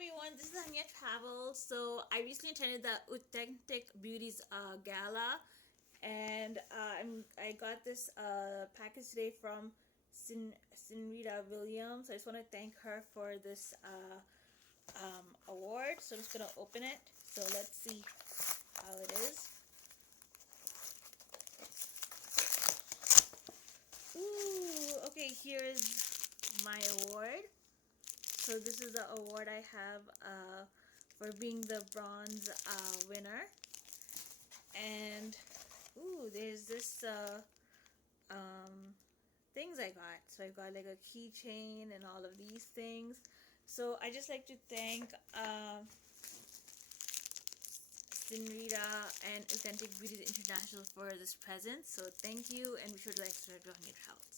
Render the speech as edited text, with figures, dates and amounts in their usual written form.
everyone, this is HunyahTravels. So I recently attended the Authentic Beauties Gala, and I got this package today from Sinrita Williams. So I just want to thank her for this award. So I'm just gonna open it. So let's see how it is. Ooh, okay, here's my award. So this is the award I have for being the bronze winner. And ooh, there's this things I got. So I got like a keychain and all of these things. So I just like to thank Sinrita and Authentic Beauties International for this present. So thank you, and be sure to like, subscribe to HunyahTravels.